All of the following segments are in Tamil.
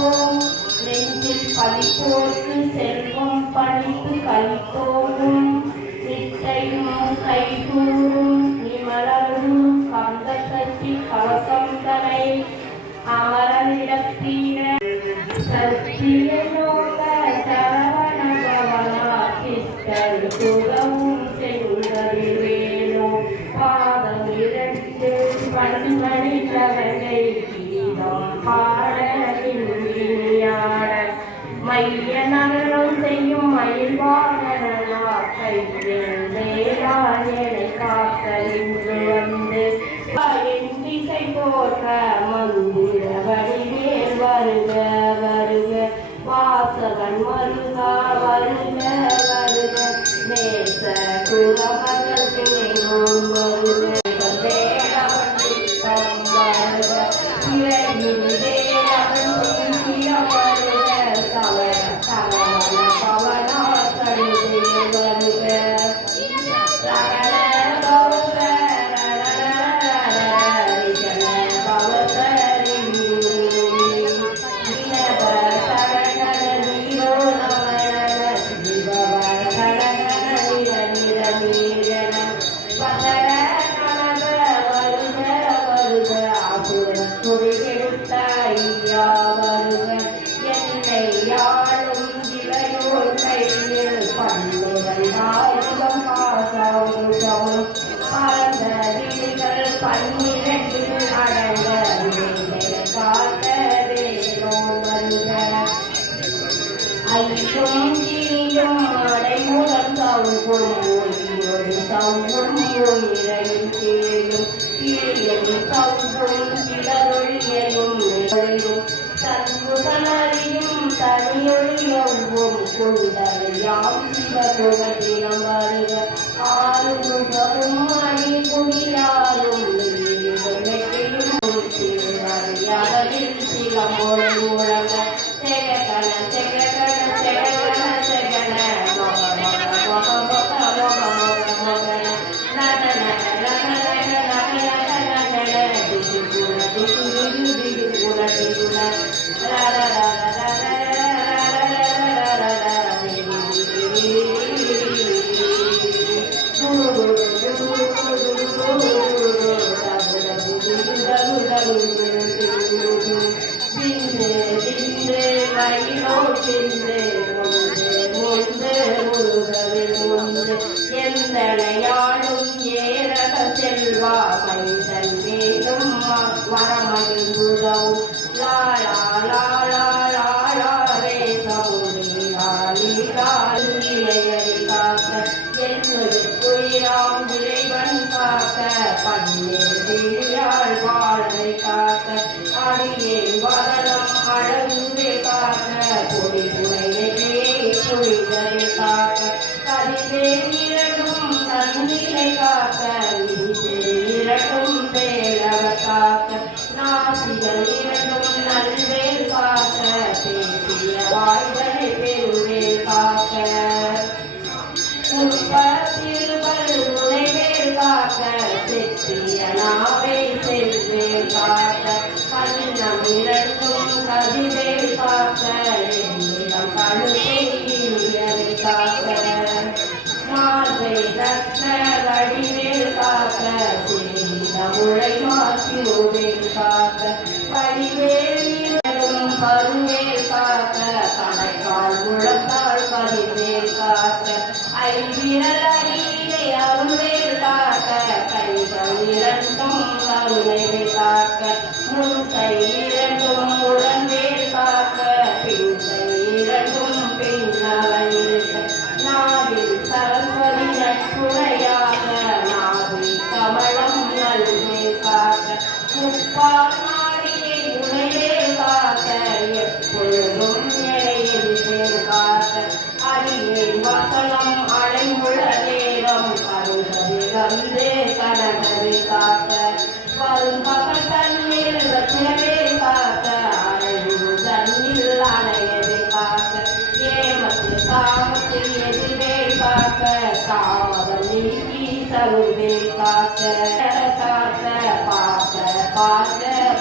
படிப்போம் நெஞ்சில் படிப்போர்க்கு செல்வம் பணித்து கழித்தோகும் நிச்சயம் கைகூறும் நிமலரும் கந்த சச்சி கவசம் தனை அமரனிடத்தீர சத்தியலோக சரவண பவனா கிஷ்டர் சுகமும் செல்வரிவேலோ பாதம் இரண்டு பன்மணி சகனை கீதம் பாடலியாட மைய நகரம் செய்யும் மயில்வாகனா கையேளாயனை காத்தறிந்து வந்து என் திசை போற்ற மந்திர வடிவேல் வருக வருக வாசகன் மருகா வருக வருக நேச குலமகள் திணைவோம் வருக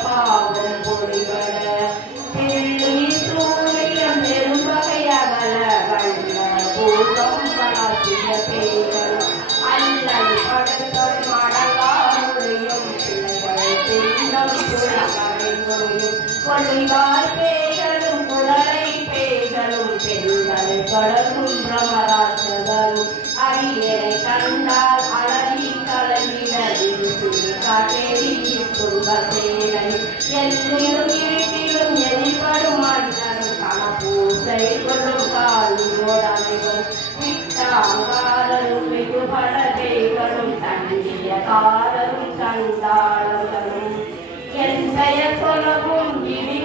பாவம் பொழிவர பொன்னிவாய் பேய்களும் குரலை பேய்களும் பெண்களை கடலும் பிரமராட்சதரும் அரியனை கண்டால் அழகி கலகிடவிருச்சு காட்டேரி துன்பத்தேனை என்னிலும் இருட்டிலும் எதிர்படும் மன்னரும் கணப்பூசை கொள்ளும் காலியோடு அனைவரும் விட்டாங்காலரும் வெகுபட பேய்களும் தண்டிய காலரும் சண்டாளர்களும் என் பெயர் சொல்லவும் இனி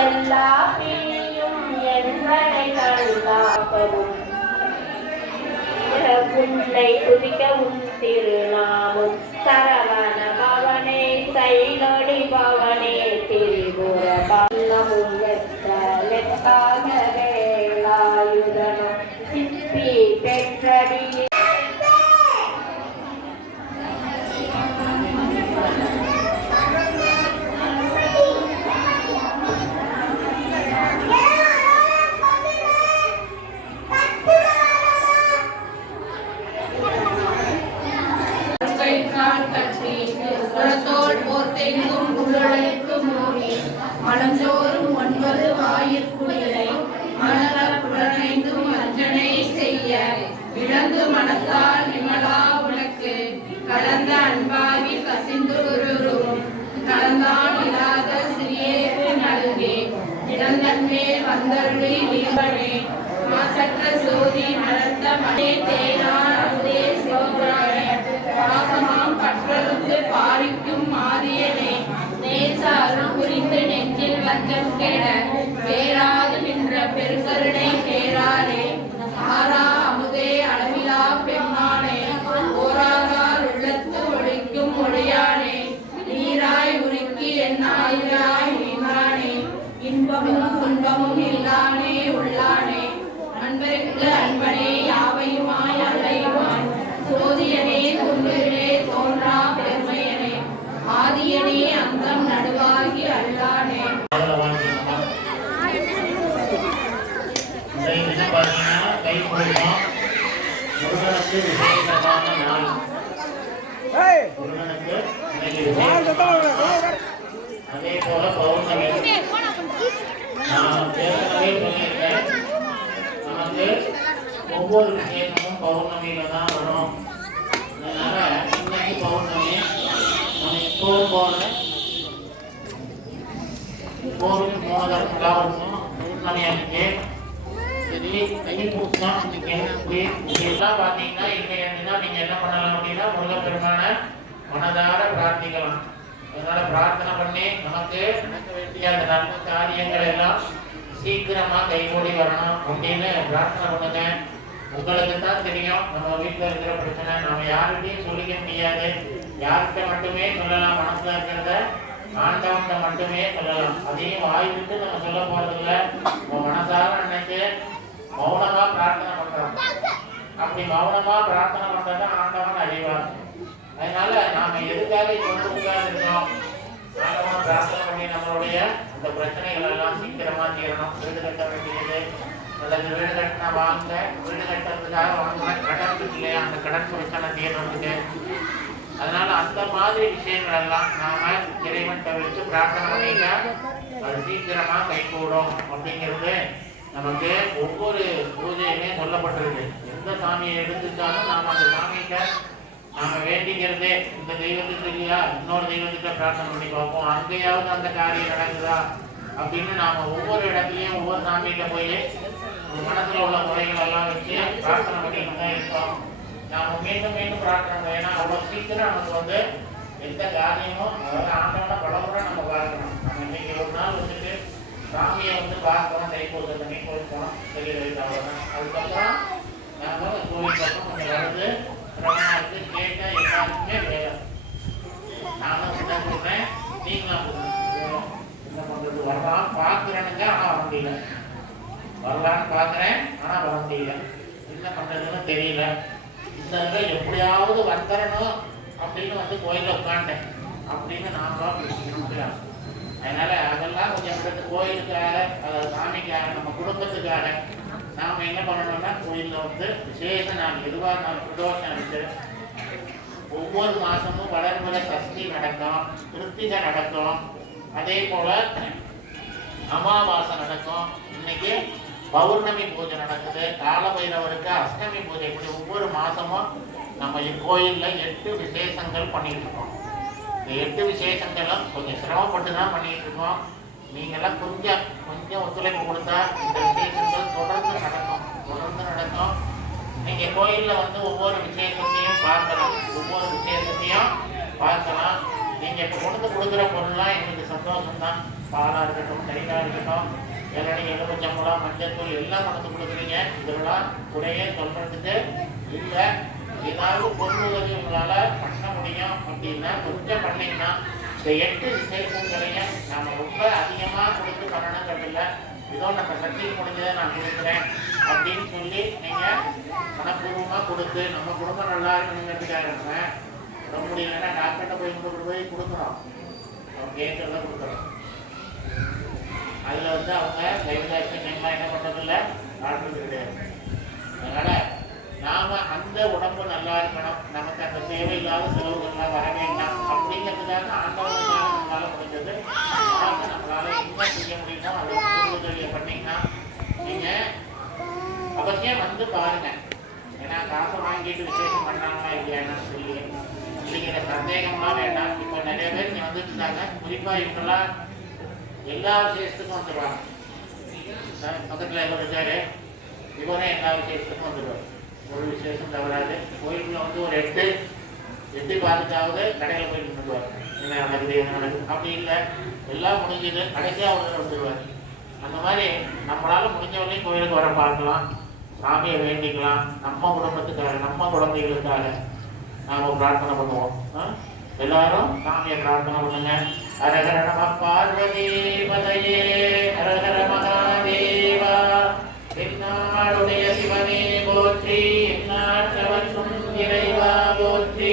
எல்லா பிணியும் என்பனை கண்டாகவும் புன்னை துதிக்கவும் திருநாமும் சரவண பவனே சைலடி பவனே திரிபுர பன்னமும் வெற்றாக வேளாயுதனும் சிப்பி பெற்றடியே மலஞ்சோறும் 9 வாயிற்குடிலை மலர புலனைந்தும் அர்ச்சனை செய்ய விளங்கு மனத்தால் விமலா உனக்கு கலந்த அன்பாகி கசிந்துருவும் கலந்தான் இல்லாத சிறியேறு நல்கே இடந்தன்மே வந்தருளி வீரனே மாசற்ற சோதி மலர்ந்த மனே தேனார் அமுதே சிவபுராணே பாசமாம் பற்றறுத்து பாரிக்கும் மாதியனே நேசாரும் புரிந்து நெஞ்சில் வஞ்சம் கெட பேராது நின்ற பெருங்கருணை பேராரே ஆரா அமுதே அளவிலா பெம்மானே ஓராதார் உள்ளத்து ஒழிக்கும் ஒளியானே நீராய் உருக்கி என்னாயிராய் நீங்கானே இன்பமும் துன்பமும் இல்லானே உள்ளானே அன்பருக்கு அன்பனே யாவையுமாய் அல்லையுமாய் சோதியனே துன்பிலே தோன்றா பெருமையனே ஆதியனே அந்தம் நடுவாகி அல்லானே கோவில் மோதல் எல்லாருக்கும் பௌர்ணமி சரி தைப்பூசம் இதெல்லாம் பார்த்தீங்கன்னா இன்னைக்கு நீங்க என்ன பண்ணலாம் அப்படின்னா முருகப்பெருமான மனதார பிரார்த்திக்கலாம். அதனால பிரார்த்தனை பண்ணி நமக்கு நடக்க வேண்டிய அந்த நல்ல காரியங்கள் எல்லாம் சீக்கிரமா கைகூடி வரணும் அப்படின்னு பிரார்த்தனை பண்ணுங்க. உங்களுக்கு தான் தெரியும் நம்ம வீட்டில் இருக்கிற பிரச்சனை நம்ம யாருக்கிட்டையும் சொல்லிக்க முடியாது. யார்கிட்ட மட்டுமே சொல்லலாம், மனசுல இருக்கிறத ஆண்டவன்கிட்ட மட்டுமே சொல்லலாம். அதையும் வாய் விட்டு நம்ம சொல்ல போறதில்ல. நம்ம மனசார நினைச்சு மௌனமா பிரார்த்தனை பண்றோம். அப்படி மௌனமா பிரார்த்தனை பண்றத ஆண்டவன் அறிவார். அதனால நாம எதுக்காக கொண்டு உட்கார்ந்துருக்கோம், ஆண்டவன் பிரார்த்தனை பண்ணி நம்மளுடைய அந்த பிரச்சனைகள் எல்லாம் சீக்கிரமா தீரணும். வீடு கட்ட வேண்டியது அல்லது வீடு கட்டினா வாங்க, வீடு கட்டுறதுக்காக வாங்கின கடன் இருக்கு இல்லையா, அந்த கடன் பிரச்சனை தீர்றதுக்கு. அதனால அந்த மாதிரி விஷயங்கள் எல்லாம் நாம இறைவன் வச்சு பிரார்த்தனை பண்ணிட்டா அது சீக்கிரமா கைகூடும் அப்படிங்கிறது நமக்கு ஒவ்வொரு பூஜையுமே சொல்லப்பட்டிருக்கு. எந்த சாமியை எடுத்துட்டாலும் நாம அந்த சாமிகிட்ட நாம வேண்டிக்கிறதே இந்த தெய்வத்துக்கு இல்லையா இன்னொரு தெய்வத்துக்கிட்ட பிரார்த்தனை பண்ணி பார்ப்போம், அங்கேயாவது அந்த காரியம் நடக்குதா அப்படின்னு நாம ஒவ்வொரு இடத்துலயும் ஒவ்வொரு சாமிகிட்ட போய் மனசுல உள்ள முறைகள் எல்லாம் வச்சு பிரார்த்தனை பண்ணிட்டு தான் இருக்கோம். நாம மீண்டும் மீண்டும் பிரார்த்தனை ஏன்னா அவ்வளவு சீக்கிரம் நமக்கு வந்து எந்த காரியமும் அதாவது ஆண்டவன பலமுறை நம்ம பார்க்கணும். நம்ம இன்னைக்கு ஒரு நாள் வந்துட்டு சாமியை வந்து பார்க்கணும், தைப்பூசம் பண்ணி போயிருக்கணும், வெளியே அவ்வளோதான். அதுக்கப்புறம் நாம கோவில் பக்கம் கொஞ்சம் வருது பிரமாணத்து கேட்டா எல்லாருக்குமே வேலை. நானும் சொல்றேன், நீங்களும் என்ன பண்றது, வரலாம் பார்க்குறேனுங்க ஆனா வர முடியல, வரலான்னு பார்க்குறேன் ஆனா வர முடியல, என்ன பண்றதுன்னு தெரியல. இந்த எப்படியாவது வந்துடணும் அப்படின்னு வந்து கோயிலில் உட்காண்டேன் அப்படின்னு நாமளும் பேசிக்கணும். அதனால அதெல்லாம் கொஞ்சம் எடுத்து கோயிலுக்காக சாமிக்காக நம்ம குடும்பத்துக்காக நாம என்ன பண்ணணும்னா கோயிலில் வந்து விசேஷ நாள் எதுவாக இருந்தாலும் பிரதோஷம் இருக்கு. ஒவ்வொரு மாசமும் வளர்முறை சஷ்டி நடக்கும், கிருத்திகை நடக்கும், அதே போல அமாவாசை நடக்கும். இன்னைக்கு பௌர்ணமி பூஜை நடக்குது, காலபைரவருக்கு அஷ்டமி பூஜை. இப்படி ஒவ்வொரு மாசமும் நம்ம கோயில்ல 8 விசேஷங்கள் பண்ணிட்டு இருக்கோம். இந்த 8 விசேஷங்களும் கொஞ்சம் சிரமப்பட்டு தான் பண்ணிட்டு இருக்கோம். நீங்கெல்லாம் கொஞ்சம் ஒத்துழைப்பு கொடுத்தா இந்த விசேஷங்கள் தொடர்ந்து நடக்கும். நீங்க கோயில்ல வந்து ஒவ்வொரு விசேஷத்தையும் பார்க்கலாம், நீங்க இப்ப கொண்டு கொடுக்குற பொருள்லாம் எங்களுக்கு சந்தோஷம் தான். பாலா இருக்கட்டும், தயிரா இருக்கட்டும், இளநீ, எலுமிச்சம்பழம், மஞ்சத்தூள் எல்லாம் கொண்டு கொடுக்குறீங்க. இதெல்லாம் குறையே சொல்றதுக்கு இல்லை. ஏதாவது பொருளுதவி உங்களால பண்ண முடியும் அப்படின்னா கொஞ்சம் பண்ணீங்கன்னா இந்த 8 விசேஷங்களையும் நாம ரொம்ப அதிகமா கொடுத்து பண்ணணுங்கிறதில்ல. ஏதோ நம்ம சக்திக்கு முடிஞ்சதை நான் கொடுக்குறேன் அப்படின்னு சொல்லி நீங்க மனப்பூர்வமா கொடுத்து நம்ம குடும்பம் நல்லா இருக்கணுங்கிறதுக்காக இருப்பேன். ரொம்ப முடியலன்னா டாக்டர்கிட்ட போய் கொடுக்குறோம், அவங்க கேட்கறத கொடுக்குறோம். அதுல வந்து அவங்க கைவிதாட்சி எல்லாம் என்ன பண்றதில்லை, டாக்டர் கிடையாது. அதனால நாம அந்த உடம்பு நல்லா இருக்கணும், நமக்கு அந்த தேவையில்லாத செலவுகள்லாம் வர வேண்டாம் அப்படிங்கிறதுக்காக ஆண்டவனுக்காக நம்மளால முடிஞ்சது நம்மளால என்ன செய்ய முடியுமோ அதை உதவியை பண்ணீங்கன்னா நீங்க அவசியம் வந்து பாருங்க. ஏன்னா காசை வாங்கிட்டு விசேஷம் பண்ணாங்களா இல்லையான்னு சொல்லி அப்படிங்கிற சந்தேகம்லாம் வேண்டாம். இப்போ நிறைய பேர் இங்க வந்துட்டு இருந்தாங்க. குறிப்பா இவங்கெல்லாம் எல்லா விசேஷத்துக்கும் வந்துடுவாங்க. பக்கத்துல எவ்வளோ இருக்காரு, இவரே எல்லா விசேஷத்துக்கும் வந்துடுவார். ஒரு விசேஷம் தவறாது. கோயிலுக்குள்ள வந்து ஒரு 8 பார்த்துக்காவது கடையில் போய் நின்றுவார், என்ன நடக்குது என்ன நடக்குது அப்படி இல்லை. எல்லாம் முடிஞ்சது கடைசியாக அவர் வந்துடுவார். அந்த மாதிரி நம்மளால முடிஞ்சவரையும் கோயிலுக்கு வர பார்க்கலாம், சாமியை வேண்டிக்கலாம். நம்ம குடும்பத்துக்காக நம்ம குழந்தைகளுக்காக நாம பிரார்த்தனை பண்ணுவோம். எல்லாரும் சாமியை பிரார்த்தனை பண்ணுங்க. ஹரஹர நம பார்வதி பதையே, ஹரஹர மகாதேவா. என்னாடுடைய சிவனே போற்றி, எந்நாட்டவற்றும் இறைவா போற்றி.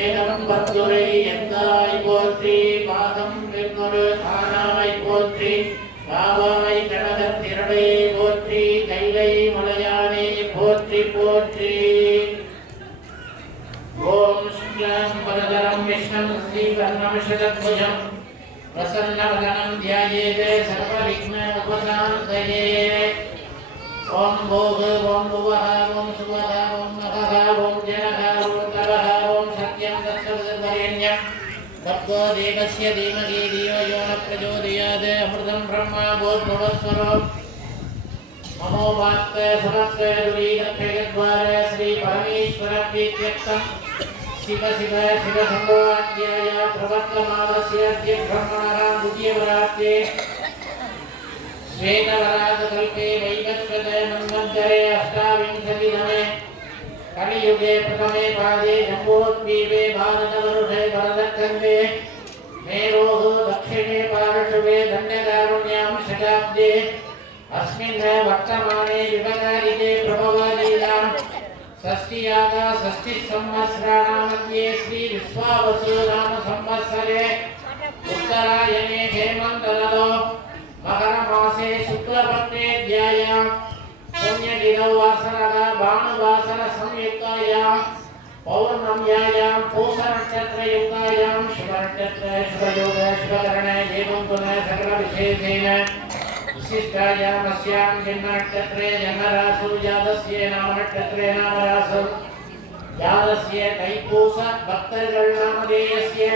ஏகம் பத்துரை எந்தாய் போற்றி, பாகம் வெண்ணொரு தானாய் போற்றி. காவாய் கனகத் திரளே போற்றி, கைலை மலையானே போற்றி போற்றி. ஓம் சுக்லம் பரதரம் விஷ்ணும் ஸ்ரீவர்ணம் சதத்புஜம் பிரசன்னவதனம் த்யாயேதே சர்வவிக்ன உபசாந்தயே. ஓம் போக, ஓம் புவஹ, ஓம் சுவஹ, ஓம் நகஹ, ஓம் ஜனஹ, ஓம் தவஹ, ஓம் சத்யம் தத்சவிதுர்வரேண்யம் तत्त्वो देवस्य धीमहि धियो यो न प्रचोदयात् अमृतं ब्रह्मा भूर्भुवस्वरो ममो वाक्य समस्त दुरीदक्षयद्वार श्री परमेश्वर प्रीत्यर्थं शिव शिव शिव शम्भो अध्याय प्रवर्तमानस्य अद्य ब्रह्मणः द्वितीयवरात्रे श्वेतवरातकल्पे वैवस्वते मन्वन्तरे अष्टाविंशतितमे कलियुगे प्रथमे पादे जम्बूद्वीपे भारतवर्षे भरतखण्डे मेरोः दक्षिणे पार्श्वे दण्डकारुण्यां शताब्दे अस्मिन् वर्तमाने विभकारिते प्रभवलीलां षष्ठीयागा षष्ठिसंवत्सराणां मध्ये श्री विश्वावसु नाम संवत्सरे उत्तरायणे हेमन्तरतो मकरमासे शुक्लपक्षे ध्यायां पुण्यदिनौ वासरः भानुवासर संयुक्तायां पौर्णम्यायां पूषनक्षत्रयुक्तायां शुभनक्षत्र शुभयोग शुभकरण एवं पुनः सकलविशेषेण विशिष्टायां अस्यां जन्मनक्षत्रे जन्मराशौ जातस्य नामनक्षत्रे नामराशौ जातस्य तैपूस भक्तர்கள் नामधेयस्य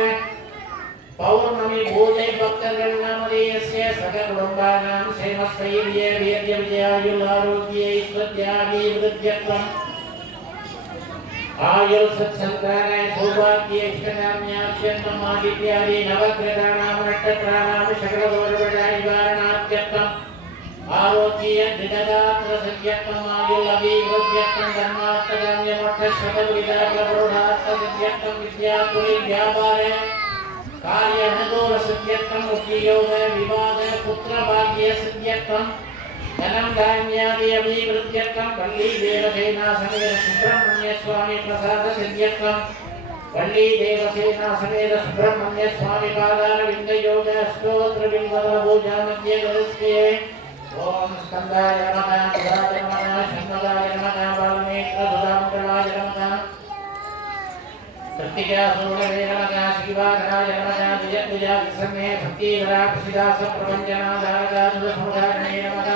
पौर्णमी भूजै भक्तர்கள் नामधेयस्य सकलकुटुम्बानां क्षेमस्थैर्ये वीर्यविजयायुरारोग्ये ऐश्वर्याभिवृद्ध्यर्थम् आयुर् सत्सन्तान सौभाग्ये इष्टकाम्याभ्यर्थम् आदित्यादि नवग्रहाणां नक्षत्राणां सकलदोषनिवारणार्थम् आरोग्ये दृढगात्रसिद्ध्यर्थम् आयुरभिवृद्ध्यर्थम् धर्मार्थकाम्यमोक्षशतविधाप्रबोधार्थसिद्ध्यर्थम् विद्यापुरीव्यापारे कार्य अनुकूल सिद्ध्यर्थम उद्योग विवाद पुत्र भाग्य सिद्ध्यर्थम धनम धान्यादि अभिवृद्ध्यर्थम वल्ली देवसेना समेत सुब्रह्मण्य स्वामी प्रसाद सिद्ध्यर्थम वल्ली देवसेना समेत सुब्रह्मण्य स्वामी पादार विंद योग स्तोत्र बिल्वल पूजा मध्य गरुस्ते ओम स्कंदाय नमः गदाय नमः शंकराय नमः वाल्मीकि सुधामकराय नमः प्रतिज्ञा सोमवे नमः शिवाय नमः जयत्या विसन्ने भक्तिधरा प्रसिदास प्रपंचनादारका सुरसमुदारणे नमः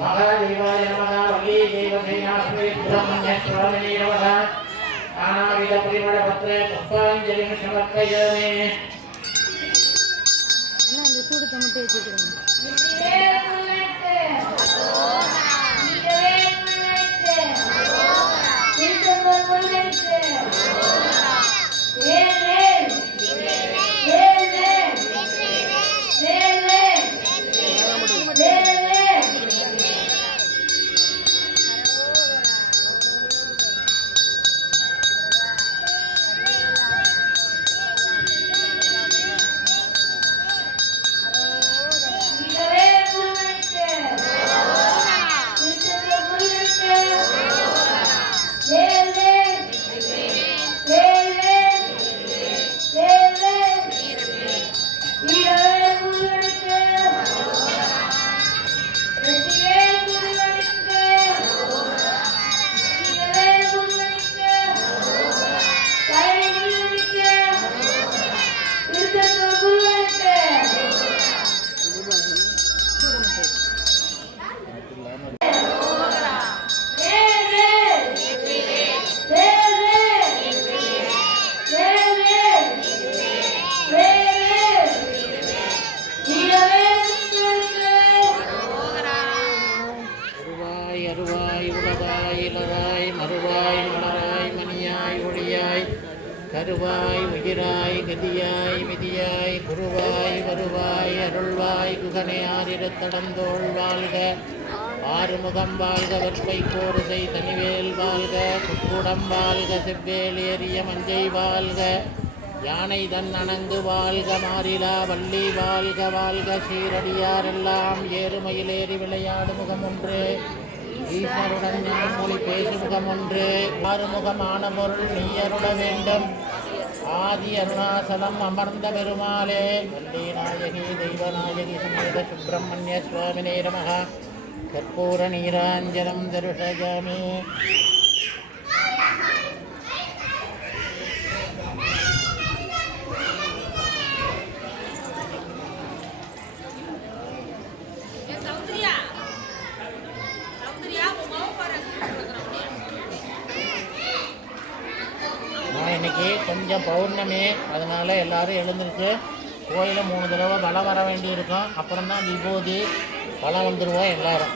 महादेवाय नमः वल्ली देवसेनास्मे ब्रह्मण्य स्वामिने नमः नानाविध परिमळ पत्रे पुष्पांजलिं समर्पयामि அந்த சூடத்தை மட்டும் ஏற்றிக்கிறேன் கருவாய் உயிராய் கதியாய் மிதியாய் குருவாய் வருவாய் அருள்வாய் குகனை ஆரிடத்தடந்தோள் வாழ்க ஆறுமுகம் வாழ்க வெற்பை கோருசை தனிவேல் வாழ்க குக்குடம் வாழ்க செவ்வேல் ஏறிய மஞ்சை வாழ்க யானை தன் அணங்கு வாழ்க மாறிலா வள்ளி வாழ்க வாழ்க சீரடியாரெல்லாம் ஏறுமையில் விளையாடு முகம் ஒன்று ஈஸ்வருடன் நான் மொழி பேசு முகம் ஒன்று ஆறுமுகமான பொருள் நீயருட வேண்டும் ஆதி அருணாசலம் அமர்ந்த பெருமாளே வள்ளி நாயகி தெய்வநாயகி சமேத சுப்பிரமணிய சுவாமினே நமः கற்பூர நீராஞ்சனம் தருஷயாமி இன்னைக்கு கொஞ்சம் பௌர்ணமி, அதனால எல்லாரும் எழுந்திருச்சு கோயிலில் 3 தடவை வலம் வர வேண்டி இருக்கும். அப்புறம் தான் விபூதி வலம் வந்துடுவோம் எல்லாரும்.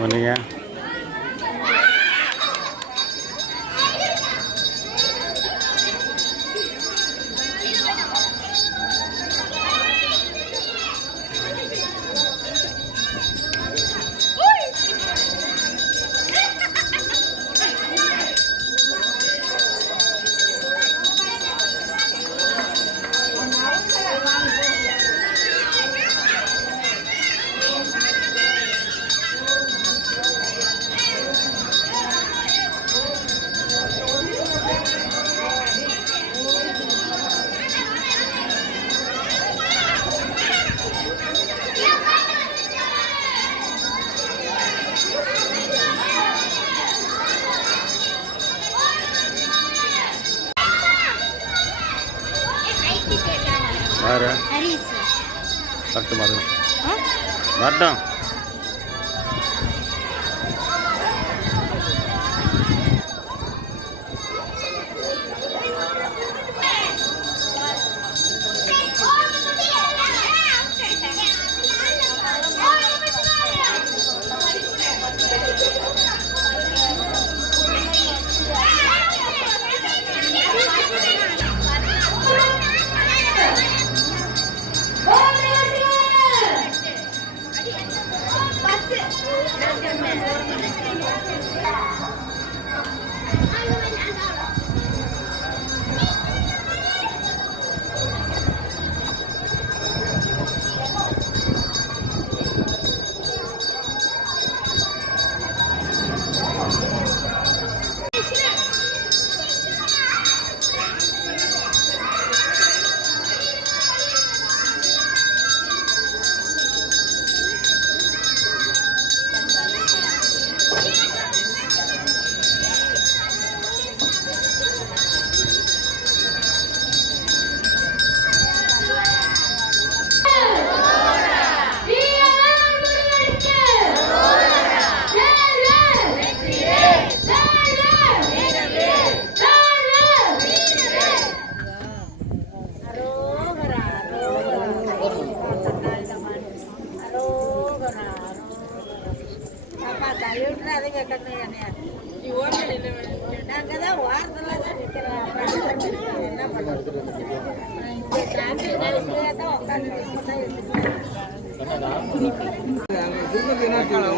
பண்ணீங்க யாரு வரட்டும் வரட்டும்.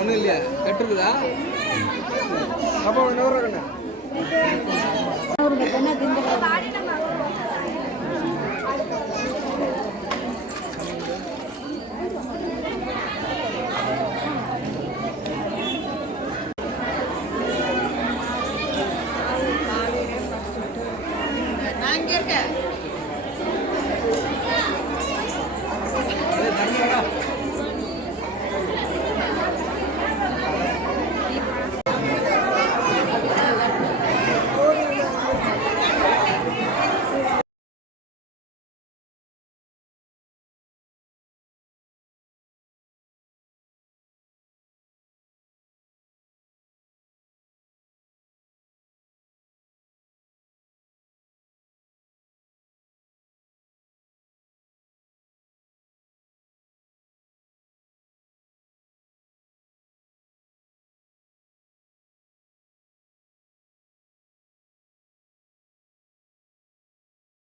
ஒன்றும் இல்லையா கட்டுருக்குதா அப்போ 1 hour